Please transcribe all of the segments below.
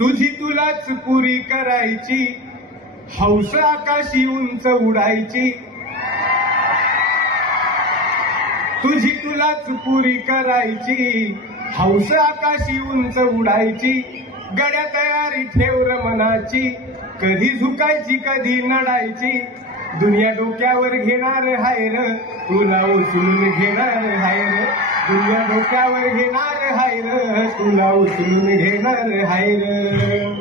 तुझी तुलाच पुरी करायची, हौस आकाशी उंच उडायची. तुझी तुलाच पुरी करायची, हौस आकाशी उंच उडायची. गड्या तयारी ठेव र मनाची, कधी झुकायची कधी नडायची. दुनिया डोक्यावर घेणार हाय र, तुला उचलून घेणार हाय र. दुनिया डोक्यावर घेणार हाय र, तुला उचलून घेणार हाय र.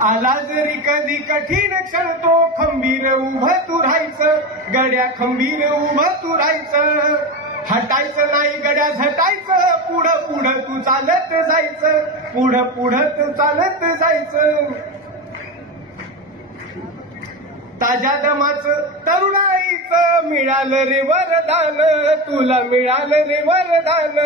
आला जरी कधी कठीण क्षण तो खंबीर उभं तू राहायचं. गड्या खंबीर उभं तू राहायचं. हटायचं नाही गड्या झटायचं. पुढं पुढं तू चालत जायचं. पुढं पुढं तू चालत जायचं. ताज्या दमाचं तरुणाईचं मिळालं रे वरदान. तुला मिळालं रे वरदान.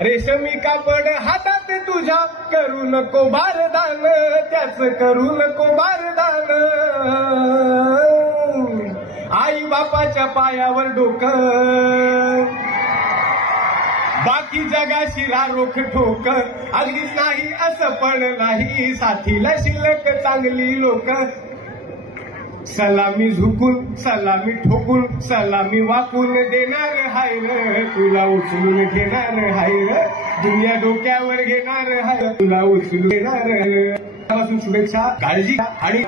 रेशमी कापड हातात तुझ्या करू नको बारदान. त्याच करू नको बारदान. आई बापाच्या पायावर डोकं, बाकी जगाशी रोख ठोक. अगदीच नाही असं पण नाही, साथीला शिल्लक चांगली लोक. सलामी झुकून सलामी ठोकून सलामी वाकून देणार हाय र, तुला उचलून घेणार हाय र. दुनिया डोक्यावर घेणार हाय, तुला उचलून घेणार. शुभेच्छा, काळजी आणि